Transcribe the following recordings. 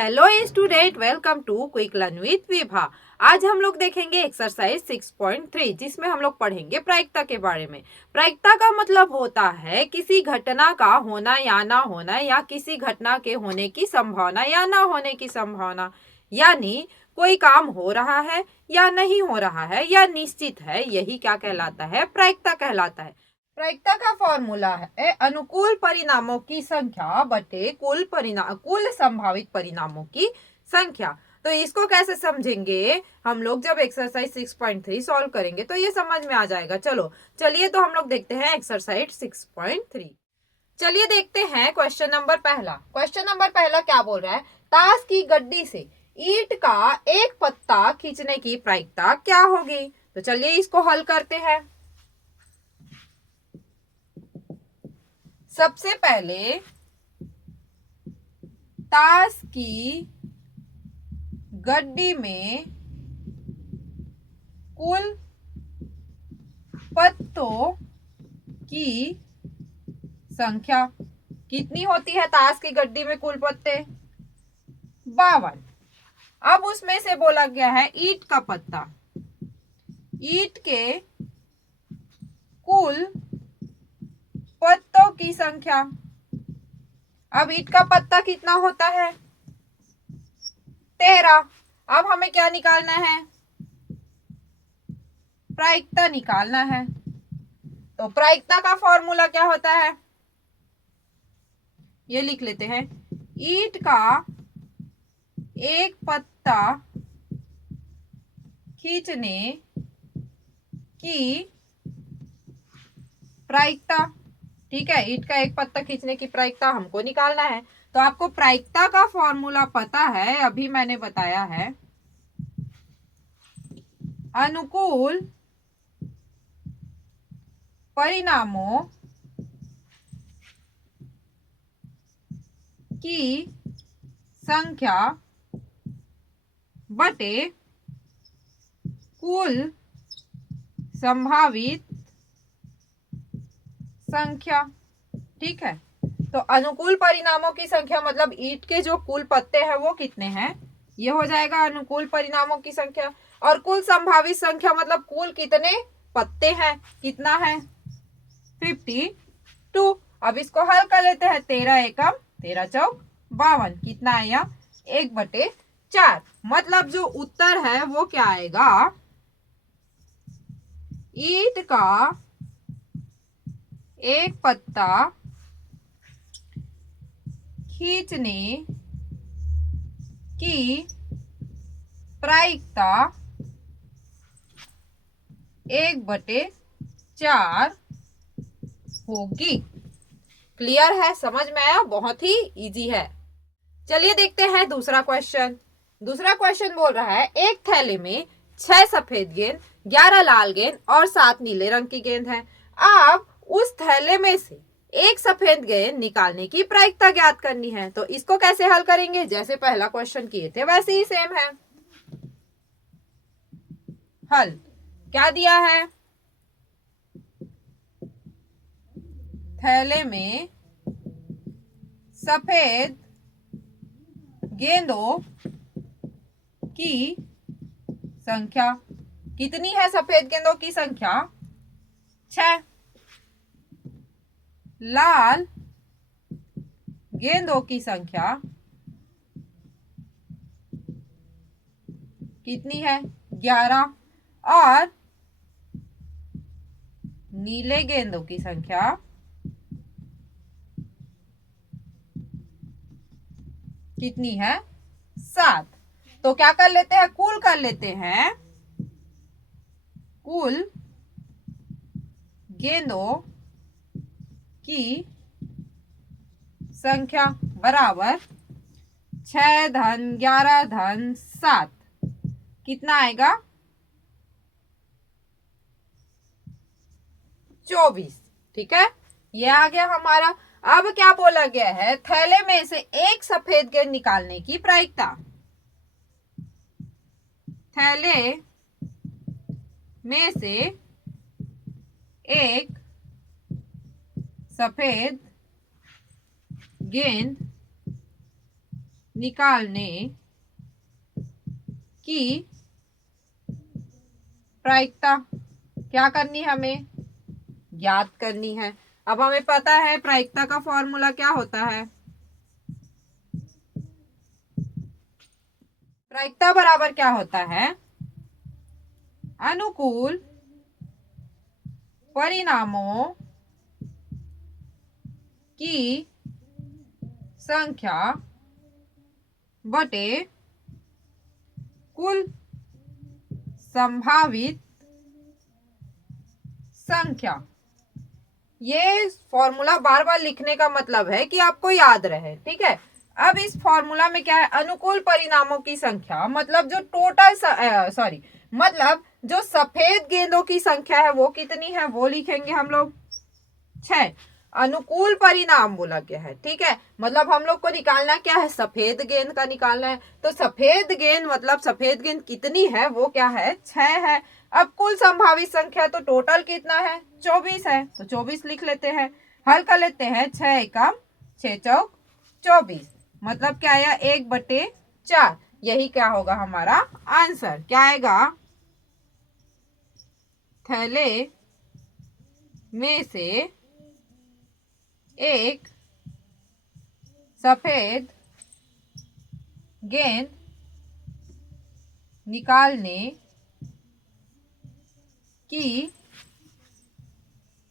Hello student, welcome to quick learn with Vibha. आज हम लोग देखेंगे एक्सरसाइज 6.3 जिसमें हम लोग पढ़ेंगे प्रायिकता के बारे में। प्रायिकता का मतलब होता है किसी घटना का होना या ना होना, या किसी घटना के होने की संभावना या ना होने की संभावना। यानी कोई काम हो रहा है या नहीं हो रहा है या निश्चित है, यही क्या कहलाता है? प्रायिकता कहलाता है। प्रायिकता का फॉर्मूला है अनुकूल परिणामों की संख्या बटे कुल संभावित परिणामों की संख्या। तो इसको कैसे समझेंगे हम लोग? जब एक्सरसाइज 6.3 सॉल्व करेंगे तो ये समझ में आ जाएगा। चलिए तो हम लोग देखते हैं एक्सरसाइज 6.3। चलिए देखते हैं क्वेश्चन नंबर पहला। क्वेश्चन नंबर पहला क्या बोल रहा है? ताश की गड्डी से ईंट का एक पत्ता खींचने की प्रायिकता क्या होगी? तो चलिए इसको हल करते हैं। सबसे पहले ताश की गड्डी में कुल पत्तों की संख्या कितनी होती है? ताश की गड्डी में कुल पत्ते 52। अब उसमें से बोला गया है ईंट का पत्ता, ईंट के कुल पत्तों की संख्या। अब ईंट का पत्ता कितना होता है? 13। अब हमें क्या निकालना है? प्रायिकता निकालना है। तो प्रायिकता का फॉर्मूला क्या होता है? ये लिख लेते हैं। ईंट का एक पत्ता खींचने की प्रायिकता। ठीक है, ईंट का एक पत्ता खींचने की प्रायिकता हमको निकालना है। तो आपको प्रायिकता का फॉर्मूला पता है, अभी मैंने बताया है। अनुकूल परिणामों की संख्या बटे कुल संभावित संख्या। ठीक है, तो अनुकूल परिणामों की संख्या मतलब ईंट के जो कुल पत्ते हैं वो कितने हैं, ये हो जाएगा अनुकूल परिणामों की संख्या। और कुल संभावित संख्या मतलब कुल कितने पत्ते हैं, कितना है? 52। अब इसको हल कर लेते हैं। 13 एकम 13 चौक 52, कितना आया? 1/4। मतलब जो उत्तर है वो क्या आएगा? ईंट का एक पत्ता खींचने की प्रायिकता 1/4 होगी। क्लियर है? समझ में आया? बहुत ही इजी है। चलिए देखते हैं दूसरा क्वेश्चन। दूसरा क्वेश्चन बोल रहा है एक थैले में 6 सफेद गेंद, 11 लाल गेंद और 7 नीले रंग की गेंद है। अब उस थैले में से एक सफेद गेंद निकालने की प्रायिकता ज्ञात करनी है। तो इसको कैसे हल करेंगे? जैसे पहला क्वेश्चन किए थे वैसे ही सेम है। हल क्या दिया है? थैले में सफेद गेंदों की संख्या कितनी है? सफेद गेंदों की संख्या 6। लाल गेंदों की संख्या कितनी है? 11। और नीले गेंदों की संख्या कितनी है? 7। तो क्या कर लेते हैं? कुल कर लेते हैं। कुल गेंदों की संख्या बराबर 6 धन 11 धन 7, कितना आएगा? 24। ठीक है, ये आ गया हमारा। अब क्या बोला गया है? थैले में से एक सफेद गेंद निकालने की प्रायिकता। थैले में से एक सफेद गेंद निकालने की प्रायिकता क्या करनी है, हमें ज्ञात करनी है। अब हमें पता है प्रायिकता का फॉर्मूला क्या होता है। प्रायिकता बराबर क्या होता है, अनुकूल परिणामों की संख्या बटे कुल संभावित संख्या। ये फॉर्मूला बार बार लिखने का मतलब है कि आपको याद रहे, ठीक है। अब इस फॉर्मूला में क्या है, अनुकूल परिणामों की संख्या मतलब जो टोटल मतलब जो सफेद गेंदों की संख्या है वो कितनी है, वो लिखेंगे हम लोग 6। अनुकूल परिणाम बोला गया है, ठीक है। मतलब हम लोग को निकालना क्या है, सफेद गेंद का निकालना है। तो सफेद गेंद मतलब सफेद गेंद कितनी है, वो क्या है, 6 है। अब कुल संभावित संख्या तो टोटल कितना है, 24 है, तो 24 लिख लेते हैं। हल कर लेते हैं, 6 एकम 6 चौक 24, मतलब क्या आया, 1/4। यही क्या होगा हमारा आंसर, क्या आएगा, थैले में से एक सफेद गेंद निकालने की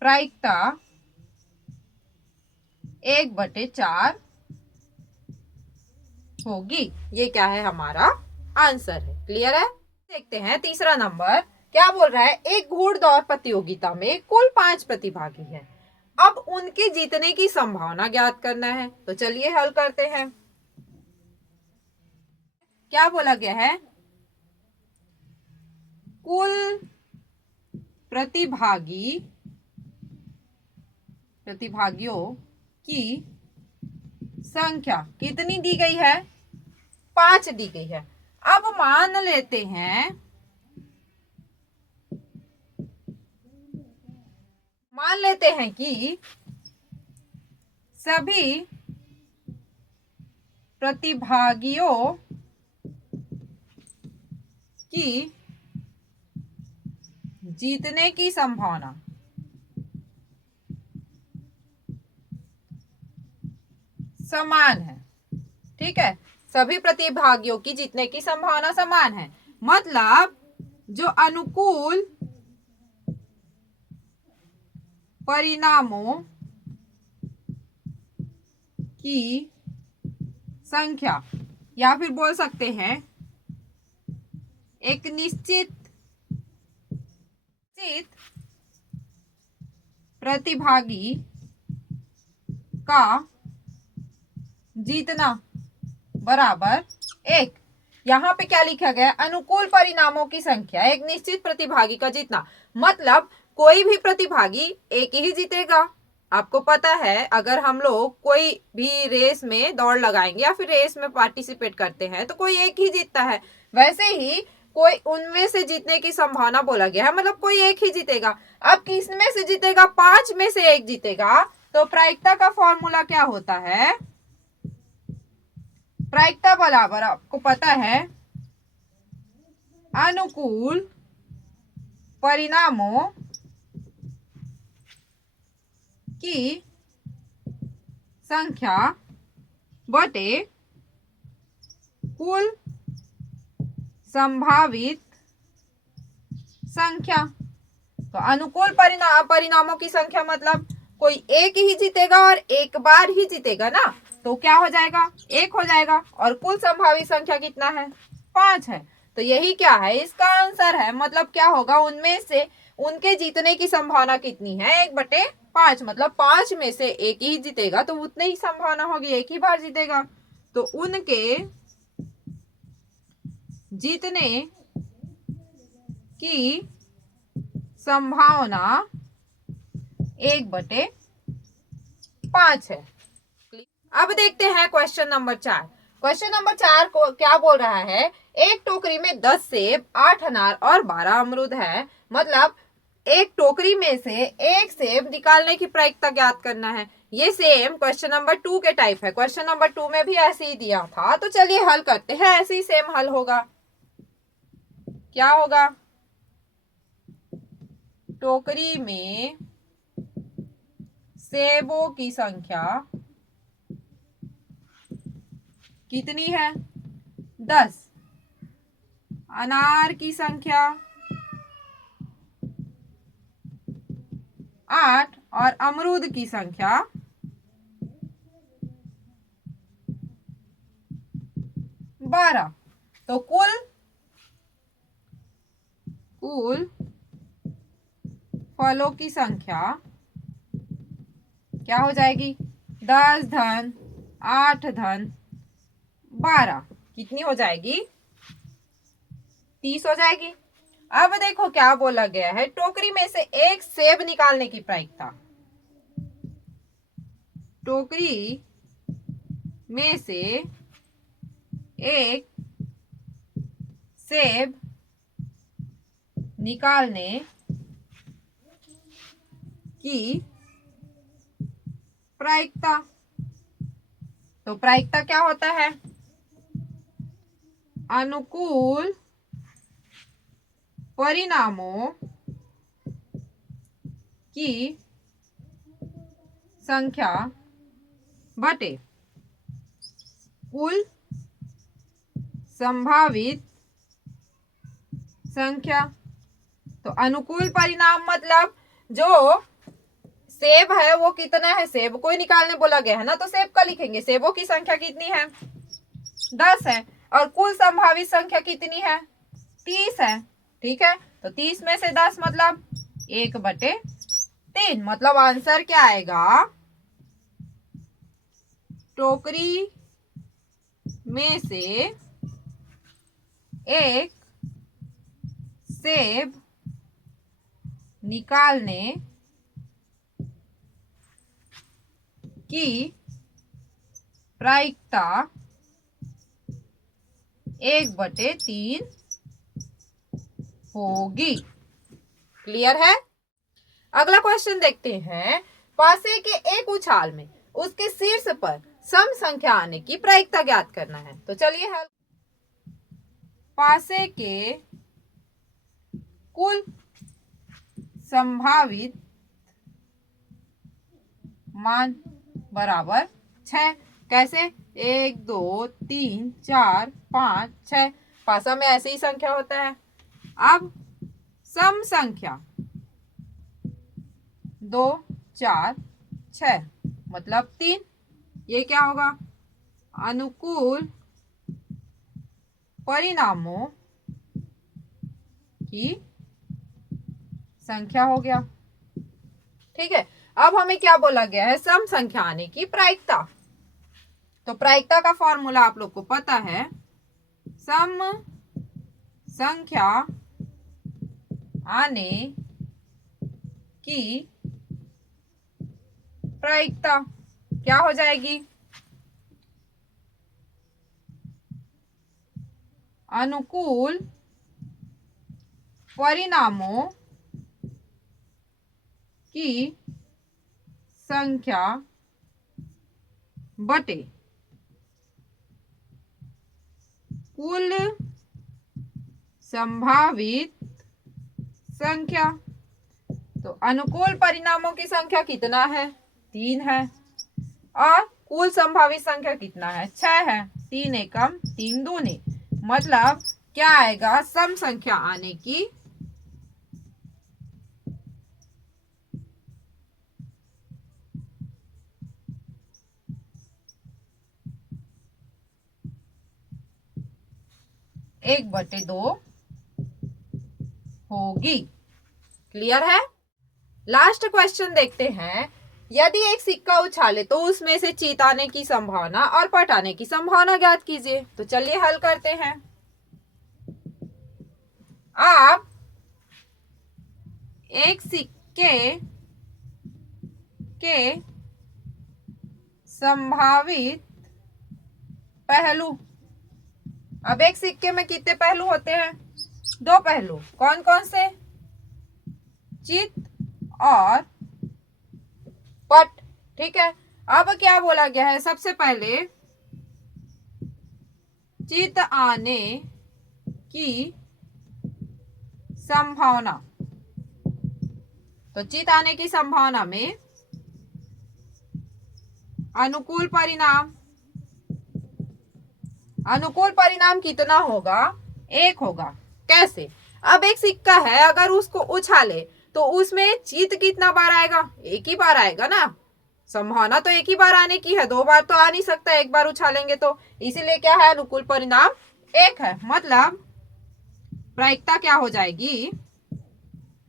प्रायिकता 1/4 होगी। ये क्या है, हमारा आंसर है। क्लियर है। देखते हैं तीसरा नंबर क्या बोल रहा है। एक घुड़दौड़ प्रतियोगिता में कुल 5 प्रतिभागी हैं। अब उनके जीतने की संभावना ज्ञात करना है। तो चलिए हल करते हैं। क्या बोला गया है, कुल प्रतिभागियों की संख्या कितनी दी गई है, 5 दी गई है। अब मान लेते हैं कि सभी प्रतिभागियों की जीतने की संभावना समान है, ठीक है। सभी प्रतिभागियों की जीतने की संभावना समान है, मतलब जो अनुकूल परिणामों की संख्या, या फिर बोल सकते हैं एक निश्चित प्रतिभागी का जीतना बराबर 1। यहाँ पे क्या लिखा गया, अनुकूल परिणामों की संख्या एक निश्चित प्रतिभागी का जीतना, मतलब कोई भी प्रतिभागी एक ही जीतेगा। आपको पता है अगर हम लोग कोई भी रेस में दौड़ लगाएंगे या फिर रेस में पार्टिसिपेट करते हैं तो कोई एक ही जीतता है। वैसे ही कोई उनमें से जीतने की संभावना बोला गया है, मतलब कोई एक ही जीतेगा। अब किस में से जीतेगा, 5 में से एक जीतेगा। तो प्रायिकता का फॉर्मूला क्या होता है, प्रायिकता बराबर आपको पता है अनुकूल परिणामों की संख्या बटे कुल संभावित संख्या। तो अनुकूल परिणामों की संख्या मतलब कोई एक ही जीतेगा और एक बार ही जीतेगा ना, तो क्या हो जाएगा, 1 हो जाएगा। और कुल संभावित संख्या कितना है, 5 है। तो यही क्या है, इसका आंसर है। मतलब क्या होगा, उनमें से उनके जीतने की संभावना कितनी है, 1/5। मतलब 5 में से एक ही जीतेगा तो उतनी ही संभावना होगी, एक ही बार जीतेगा। तो उनके जीतने की संभावना 1/5 है। अब देखते हैं क्वेश्चन नंबर 4। क्वेश्चन नंबर 4 को क्या बोल रहा है, एक टोकरी में 10 सेब, 8 अनार और 12 अमरूद है। मतलब एक टोकरी में से एक सेब निकालने की प्रायिकता ज्ञात करना है। ये सेम क्वेश्चन नंबर 2 के टाइप है। क्वेश्चन नंबर 2 में भी ऐसे ही दिया था, तो चलिए हल करते हैं। ऐसे ही सेम हल होगा। क्या होगा? टोकरी में सेबों की संख्या कितनी है? 10। अनार की संख्या 8 और अमरूद की संख्या 12। तो कुल फलों की संख्या क्या हो जाएगी? 10 धन 8 धन 12 कितनी हो जाएगी? 30 हो जाएगी। अब देखो क्या बोला गया है, टोकरी में से एक सेब निकालने की प्रायिकता। टोकरी में से एक सेब निकालने की प्रायिकता। तो प्रायिकता क्या होता है? अनुकूल परिणामों की संख्या बटे कुल संभावित संख्या। तो अनुकूल परिणाम मतलब जो सेब है वो कितना है, सेब को ही निकालने बोला गया है ना, तो सेब का लिखेंगे। सेबों की संख्या कितनी है? 10 है। और कुल संभावित संख्या कितनी है? 30 है। ठीक है, तो 30 में से 10 मतलब 1/3। मतलब आंसर क्या आएगा? टोकरी में से एक सेब निकालने की प्रायिकता 1/3 होगी। क्लियर है? अगला क्वेश्चन देखते हैं। पासे के एक उछाल में उसके शीर्ष पर सम संख्या आने की प्रायिकता ज्ञात करना है। तो चलिए हल। पासे के कुल संभावित मान बराबर 6। कैसे? 1 2 3 4 5 6। पासा में ऐसे ही संख्या होता है। अब सम संख्या 2 4 6 मतलब 3। ये क्या होगा? अनुकूल परिणामों की संख्या हो गया। ठीक है, अब हमें क्या बोला गया है? सम संख्या आने की प्रायिकता। तो प्रायिकता का फॉर्मूला आप लोग को पता है। सम संख्या आने की प्रायिकता क्या हो जाएगी? अनुकूल परिणामों की संख्या बटे कुल संभावित संख्या। तो अनुकूल परिणामों की संख्या कितना है? 3 है। और कुल संभावित संख्या कितना है? 6 है। 3 एकम 3 दूनी मतलब क्या आएगा? सम संख्या आने की एक बटे 2 होगी। क्लियर है? लास्ट क्वेश्चन देखते हैं। यदि एक सिक्का उछाले तो उसमें से चीत आने की संभावना और पट आने की संभावना ज्ञात कीजिए। तो चलिए हल करते हैं। आप एक सिक्के के संभावित पहलू। अब एक सिक्के में कितने पहलू होते हैं? 2 पहलू। कौन कौन से? चित और पट। ठीक है, अब क्या बोला गया है, सबसे पहले चित आने की संभावना। तो चित आने की संभावना में अनुकूल परिणाम, अनुकूल परिणाम कितना होगा, 1 होगा। कैसे, अब एक सिक्का है, अगर उसको उछाले तो उसमें चित कितना बार आएगा, 1 ही बार आएगा ना। संभावना तो 1 ही बार आने की है, 2 बार तो आ नहीं सकता, 1 बार उछालेंगे तो। इसीलिए क्या है, अनुकूल परिणाम 1 है। मतलब प्रायिकता क्या हो जाएगी,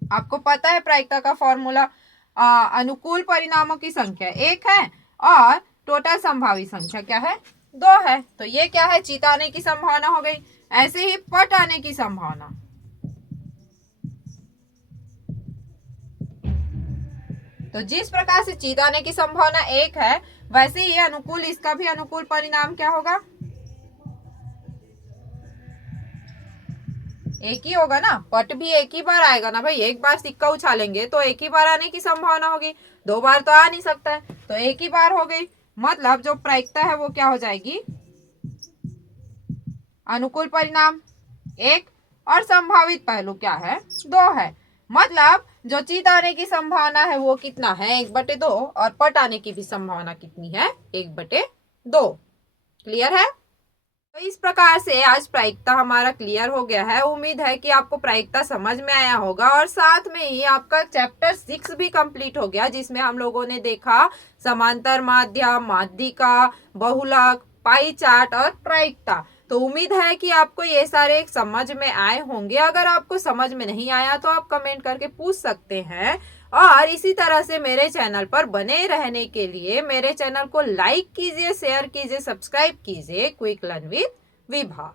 आपको पता है प्रायिकता का फॉर्मूला, अनुकूल परिणामों की संख्या 1 है और टोटल संभावित संख्या क्या है, 2 है। तो ये क्या है, चित आने की संभावना हो गई। ऐसे ही पट आने की संभावना, तो जिस प्रकार से चित आने की संभावना 1 है, वैसे ही अनुकूल, इसका भी अनुकूल परिणाम क्या होगा, 1 ही होगा ना। पट भी 1 ही बार आएगा ना भाई, 1 बार सिक्का उछालेंगे तो 1 ही बार आने की संभावना होगी, 2 बार तो आ नहीं सकता है, तो 1 ही बार हो गई। मतलब जो प्रायिकता है वो क्या हो जाएगी, अनुकूल परिणाम 1 और संभावित पहलू क्या है, 2 है। मतलब जो चित आने की संभावना है वो कितना है, 1/2, और पट आने की भी संभावना कितनी है, 1/2। क्लियर है। तो इस प्रकार से आज प्रायिकता हमारा क्लियर हो गया है। उम्मीद है कि आपको प्रायिकता समझ में आया होगा, और साथ में ही आपका चैप्टर 6 भी कंप्लीट हो गया, जिसमें हम लोगों ने देखा समांतर माध्यम, माध्यिका, बहुलक, पाई चार्ट और प्रायिकता। तो उम्मीद है कि आपको ये सारे समझ में आए होंगे। अगर आपको समझ में नहीं आया तो आप कमेंट करके पूछ सकते हैं। और इसी तरह से मेरे चैनल पर बने रहने के लिए मेरे चैनल को लाइक कीजिए, शेयर कीजिए, सब्सक्राइब कीजिए क्विक लर्न विद विभा।